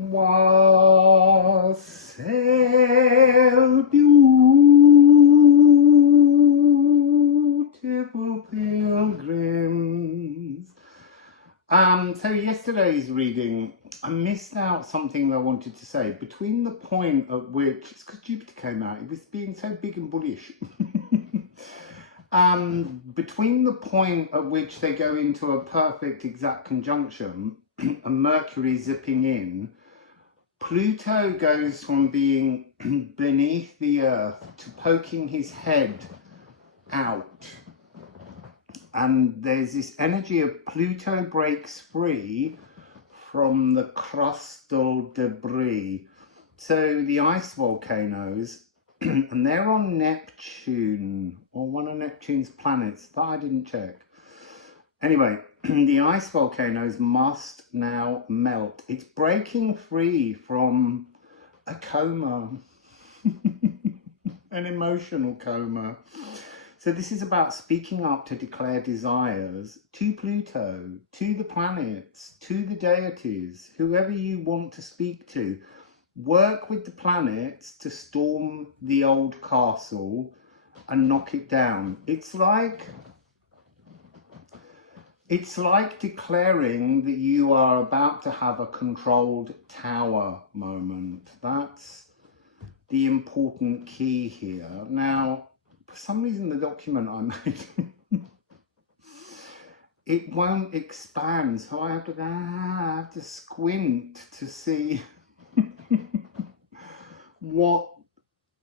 Wassail, beautiful pilgrims. So yesterday's reading, I missed out something that I wanted to say. Between the point at which, it's because Jupiter came out, it was being so big and bullish. Between the point at which they go into a perfect exact conjunction and Mercury zipping in, Pluto goes from being beneath the earth to poking his head out. And there's this energy of Pluto breaks free from the crustal debris. So the ice volcanoes, and they're on Neptune, or one of Neptune's planets, that I didn't check. Anyway, the ice volcanoes must now melt. It's breaking free from a coma, an emotional coma. So this is about speaking up to declare desires to Pluto, to the planets, to the deities, whoever you want to speak to. Work with the planets to storm the old castle and knock it down. It's like declaring that you are about to have a controlled tower moment. That's the important key here. Now, for some reason, the document I made, it won't expand, so I have to squint to see what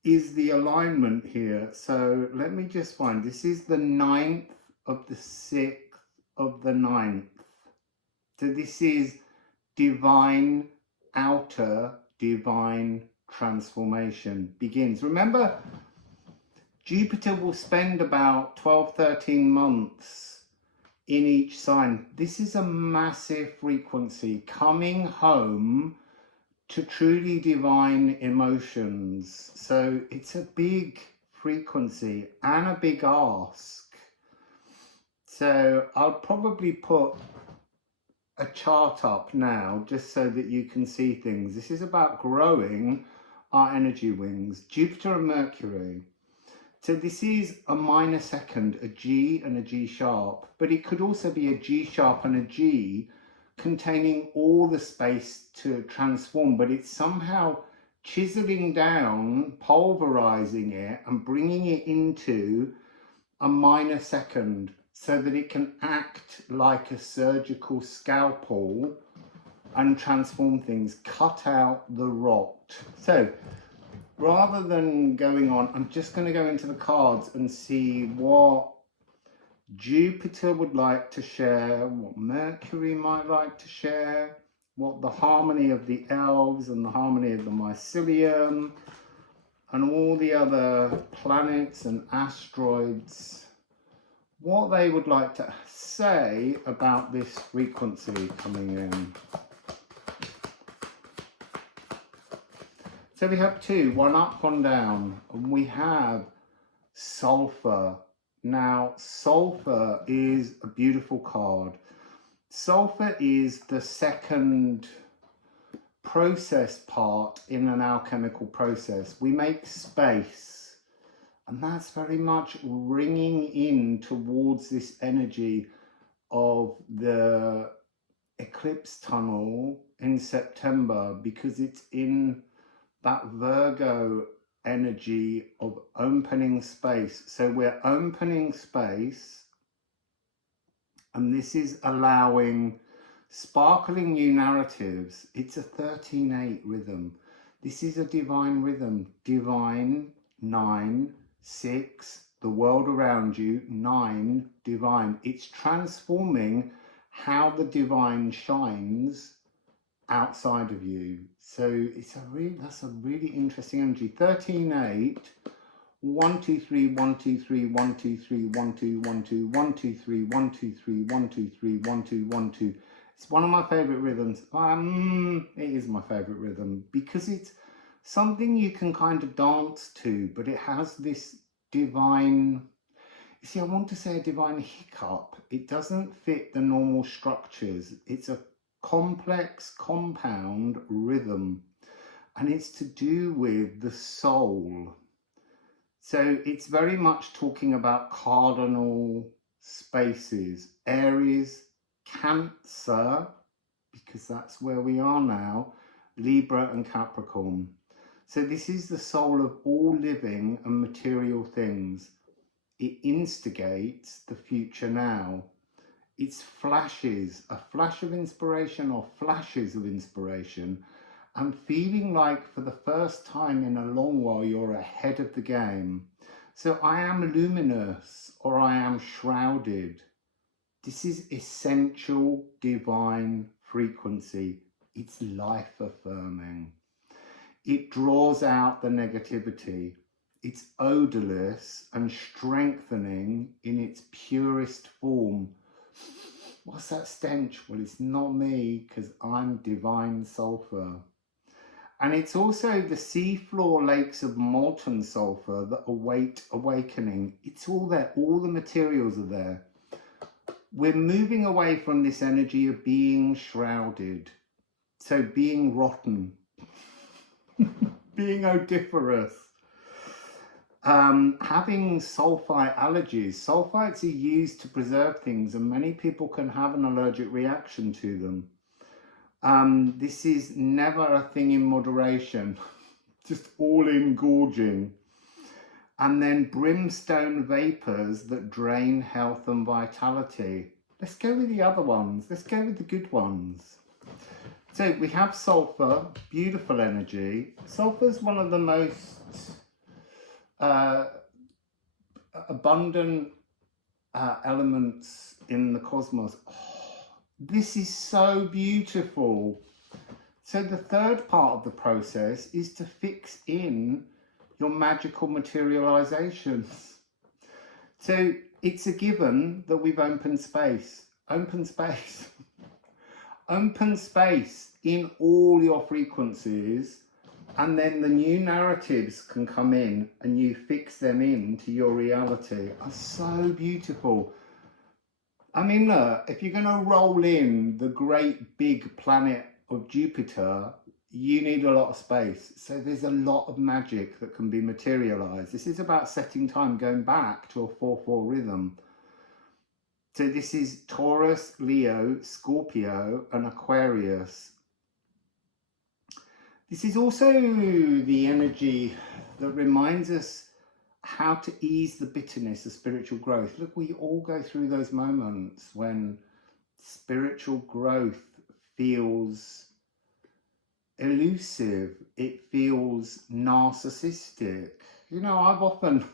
is the alignment here. So let me just find, this is the 9th of the 6th of the 9th. So this is divine outer, divine transformation begins. Remember, Jupiter will spend about 12-13 months in each sign. This is a massive frequency, coming home to truly divine emotions. So it's a big frequency and a big ask. So I'll probably put a chart up now just so that you can see things. This is about growing our energy wings, Jupiter and Mercury. So this is a minor second, a G and a G sharp, but it could also be a G sharp and a G containing all the space to transform, but it's somehow chiseling down, pulverizing it and bringing it into a minor second so that it can act like a surgical scalpel and transform things, cut out the rot. So rather than going on, I'm just going to go into the cards and see what Jupiter would like to share, what Mercury might like to share, what the harmony of the elves and the harmony of the mycelium and all the other planets and asteroids, what they would like to say about this frequency coming in. So we have two, one up, one down, and we have Sulfur. Now, Sulfur is a beautiful card. Sulfur is the second process part in an alchemical process. We make space, and that's very much ringing in towards this energy of the eclipse tunnel in September, because it's in that Virgo energy of opening space. So we're opening space, and this is allowing sparkling new narratives. It's a 13/8 rhythm. This is a divine rhythm. Divine, 9, 6, the world around you, 9, divine. It's transforming how the divine shines outside of you. So it's that's a really interesting energy. 13/8, 1 2 3 1 2 3 1 2 3 1 2 1 2 1 2 3 1 2 3 1 2 3 1 2 1 2. It's one of my favorite rhythms. It is my favorite rhythm because it's something you can kind of dance to, but it has this divine, you see, I want to say a divine hiccup. It doesn't fit the normal structures. It's a complex compound rhythm rhythm, and it's to do with the soul. So it's very much talking about cardinal spaces, Aries, Cancer, because that's where we are now, Libra and Capricorn. So this is the soul of all living and material things. It instigates the future now. It's flashes, a flash of inspiration or flashes of inspiration, and feeling like for the first time in a long while you're ahead of the game. So I am luminous, or I am shrouded. This is essential divine frequency. It's life affirming. It draws out the negativity. It's odorless and strengthening in its purest form. What's that stench? Well, it's not me, because I'm divine sulfur. And it's also the seafloor lakes of molten sulfur that await awakening. It's all there. All the materials are there. We're moving away from this energy of being shrouded. So being rotten, being odoriferous, having sulfite allergies. Sulfites are used to preserve things, and many people can have an allergic reaction to them. This is never a thing in moderation, just all engorging. And then brimstone vapors that drain health and vitality. Let's go with the other ones. Let's go with the good ones. So we have sulfur, beautiful energy. Sulfur is one of the most abundant elements in the cosmos. This is so beautiful. So the third part of the process is to fix in your magical materializations. So it's a given that we've opened space. Open space. Open space in all your frequencies, and then the new narratives can come in and you fix them into your reality. Are so beautiful. I mean, look, if you're going to roll in the great big planet of Jupiter, you need a lot of space. So there's a lot of magic that can be materialized. This is about setting time, going back to a 4/4 rhythm. So this is Taurus, Leo, Scorpio, and Aquarius. This is also the energy that reminds us how to ease the bitterness of spiritual growth. Look, we all go through those moments when spiritual growth feels elusive, it feels narcissistic. You know, I've often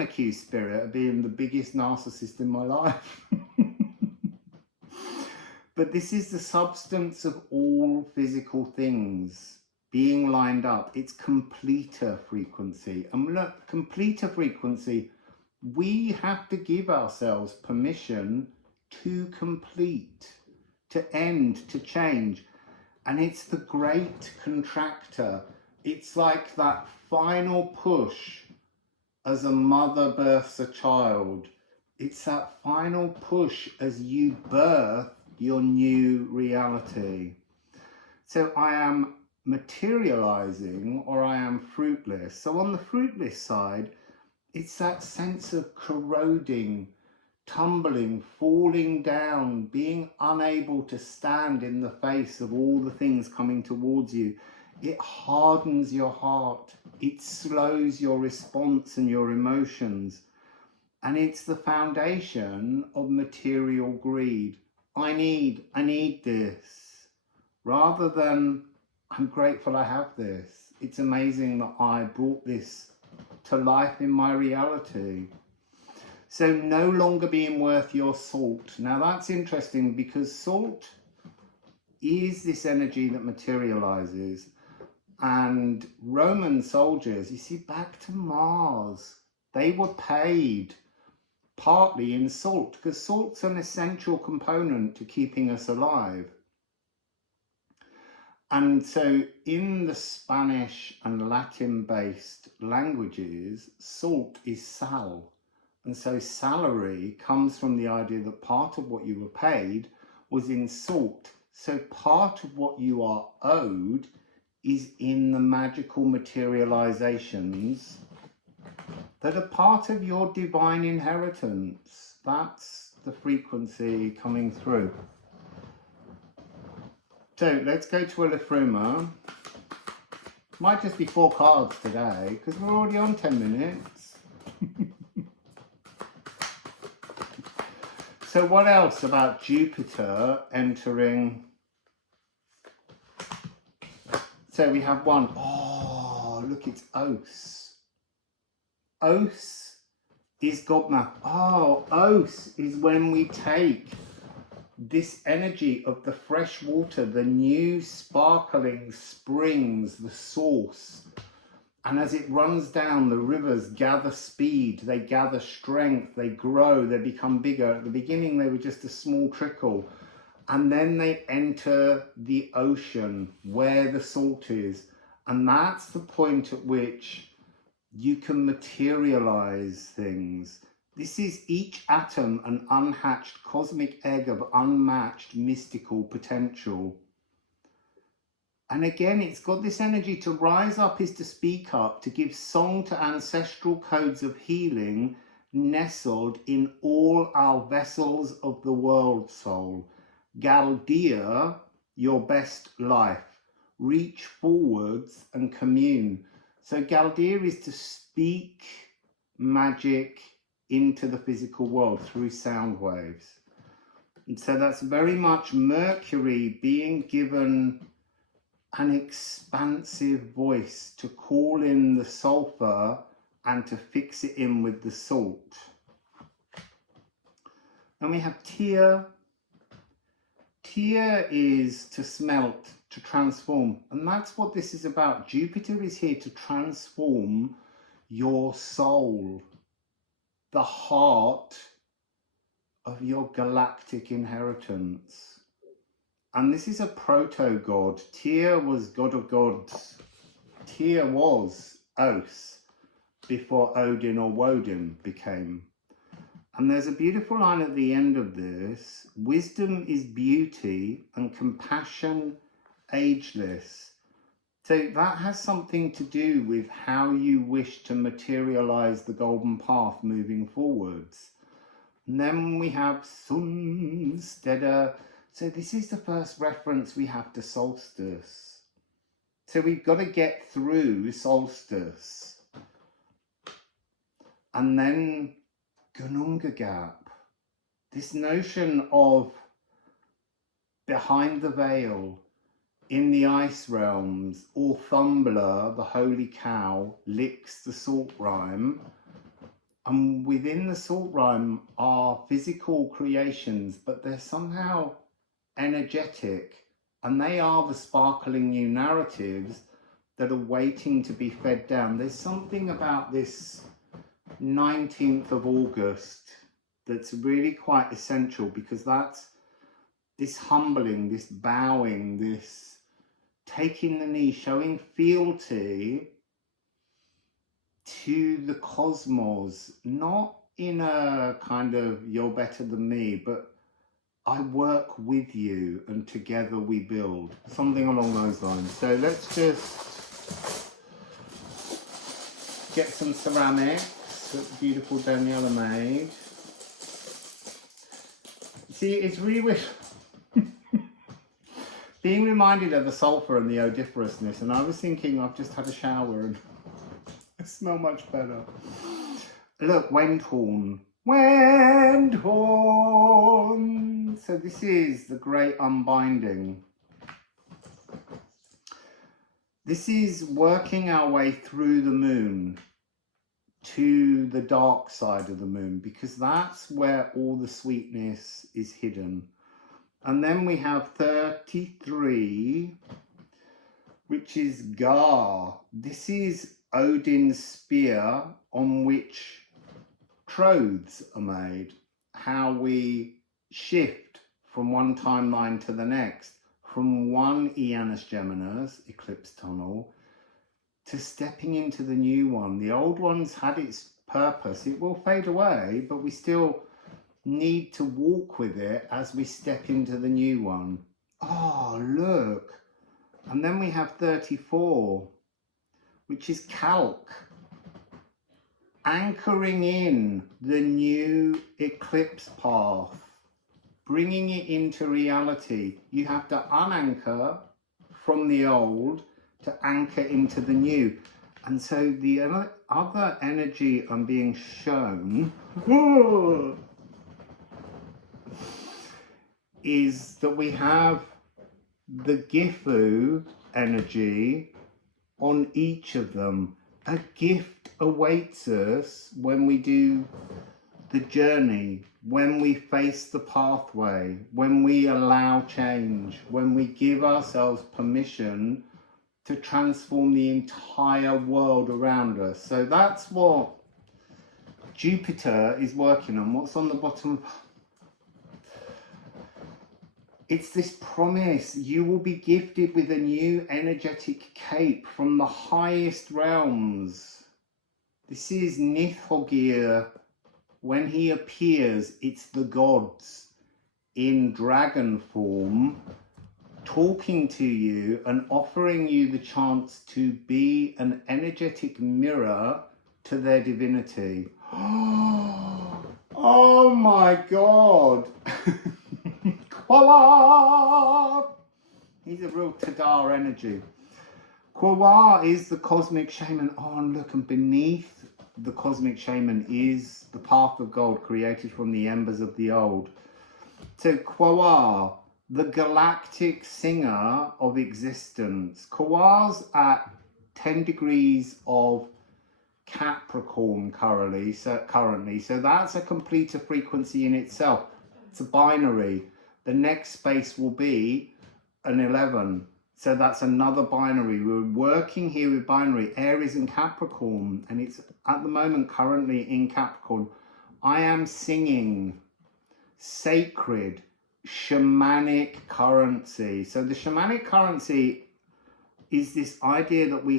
accused spirit of being the biggest narcissist in my life. But this is the substance of all physical things being lined up. It's completer frequency. And look, completer frequency, we have to give ourselves permission to complete, to end, to change. And it's the great contractor. It's like that final push as a mother births a child. It's that final push as you birth your new reality. So I am materializing, or I am fruitless. So on the fruitless side, it's that sense of corroding, tumbling, falling down, being unable to stand in the face of all the things coming towards you. It hardens your heart. It slows your response and your emotions. And it's the foundation of material greed. I need this. Rather than, I'm grateful I have this. It's amazing that I brought this to life in my reality. So no longer being worth your salt. Now that's interesting, because salt is this energy that materializes. And Roman soldiers, you see, back to Mars, they were paid partly in salt, because salt's an essential component to keeping us alive. And so in the Spanish and Latin-based languages, salt is sal. And so salary comes from the idea that part of what you were paid was in salt. So part of what you are owed is in the magical materializations that are part of your divine inheritance. That's the frequency coming through. So let's go to a Liffruma. Might just be 4 cards today because we're already on 10 minutes. So what else about Jupiter entering? So we have one. Oh, look, it's Os. Os is Godmap. Oh, Os is when we take this energy of the fresh water, the new sparkling springs, the source. And as it runs down, the rivers gather speed, they gather strength, they grow, they become bigger. At the beginning, they were just a small trickle. And then they enter the ocean where the salt is. And that's the point at which you can materialize things. This is each atom an unhatched cosmic egg of unmatched mystical potential. And again, it's got this energy to rise up is to speak up, to give song to ancestral codes of healing nestled in all our vessels of the world soul. Galdea, your best life. Reach forwards and commune. So Galdea is to speak magic into the physical world through sound waves. And so that's very much Mercury being given an expansive voice to call in the sulfur and to fix it in with the salt. Then we have Tyr. Tyr is to smelt, to transform. And that's what this is about. Jupiter is here to transform your soul, the heart of your galactic inheritance. And this is a proto-god. Tyr was god of gods. Tyr was Os before Odin or Woden became. And there's a beautiful line at the end of this. Wisdom is beauty and compassion ageless. So that has something to do with how you wish to materialize the golden path moving forwards. And then we have Sunsteder. So this is the first reference we have to Solstice. So we've got to get through Solstice. And then Gununga Gap. This notion of behind the veil, in the ice realms, Orthumbla, the holy cow, licks the salt rime. And within the salt rime are physical creations, but they're somehow energetic, and they are the sparkling new narratives that are waiting to be fed down. There's something about this 19th of August that's really quite essential, because that's this humbling, this bowing, this taking the knee, showing fealty to the cosmos, not in a kind of you're better than me, but I work with you and together we build. Something along those lines. So let's just get some ceramics that beautiful Daniela made. See, it's really weird being reminded of the sulfur and the odoriferousness, and I was thinking I've just had a shower and I smell much better. Look, Wendhorn. Wendhorn! So this is the great unbinding. This is working our way through the moon to the dark side of the moon, because that's where all the sweetness is hidden. And then we have 33, which is Gar. This is Odin's spear on which troths are made. How we shift from one timeline to the next, from one Janus Geminus, eclipse tunnel, to stepping into the new one. The old one's had its purpose. It will fade away, but we still need to walk with it as we step into the new one. Oh, look. And then we have 34, which is calc. Anchoring in the new eclipse path, bringing it into reality. You have to unanchor from the old to anchor into the new. And so the other energy I'm being shown is that we have the Gifu energy on each of them. A gift awaits us when we do the journey, when we face the pathway, when we allow change, when we give ourselves permission to transform the entire world around us. So that's what Jupiter is working on. What's on the bottom? It's this promise. You will be gifted with a new energetic cape from the highest realms. This is Nithogir. When he appears, it's the gods in dragon form talking to you and offering you the chance to be an energetic mirror to their divinity. Oh my God. Kwawa! He's a real Tadar energy. Kwawa is the cosmic shaman. Oh, and look, and beneath the cosmic shaman is the path of gold created from the embers of the old. So Kwawa, the galactic singer of existence. Kwawa's at 10 degrees of Capricorn currently, so that's a completer frequency in itself. It's a binary. The next space will be an 11. So that's another binary. We're working here with binary, Aries and Capricorn, and it's at the moment currently in Capricorn. I am singing sacred shamanic currency. So the shamanic currency is this idea that we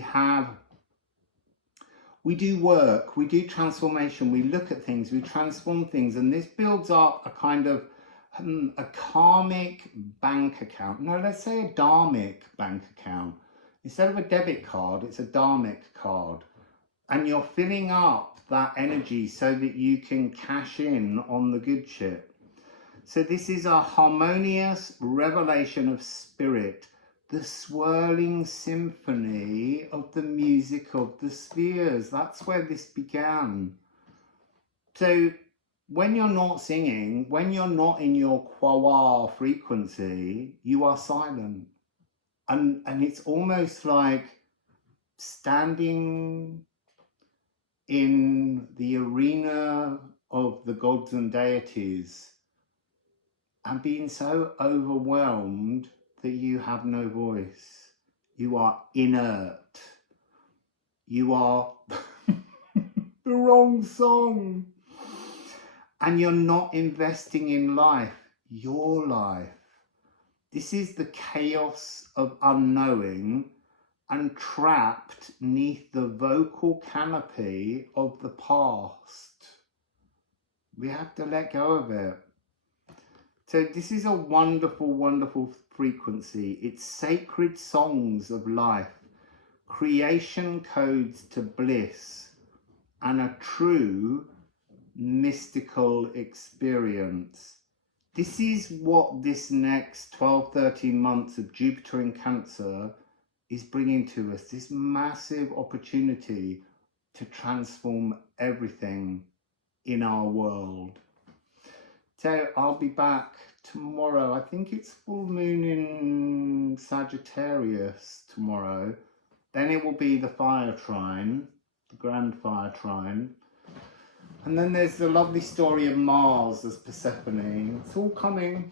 do work, we do transformation, we look at things, we transform things, and this builds up a kind of a karmic bank account. No, let's say a dharmic bank account. Instead of a debit card, it's a dharmic card. And you're filling up that energy so that you can cash in on the good shit. So this is a harmonious revelation of spirit, the swirling symphony of the music of the spheres. That's where this began. So when you're not singing, when you're not in your Kwawa frequency, you are silent. And it's almost like standing in the arena of the gods and deities and being so overwhelmed that you have no voice. You are inert. You are the wrong song. And you're not investing in life, your life. This is the chaos of unknowing and trapped neath the vocal canopy of the past. We have to let go of it. So this is a wonderful, wonderful frequency. It's sacred songs of life, creation codes to bliss, and a true mystical experience. This is what this next 12-13 months of Jupiter in Cancer is bringing to us, this massive opportunity to transform everything in our world. So I'll be back tomorrow. I think it's full moon in Sagittarius tomorrow. Then it will be the fire trine, the grand fire trine. And then there's the lovely story of Mars as Persephone. It's all coming.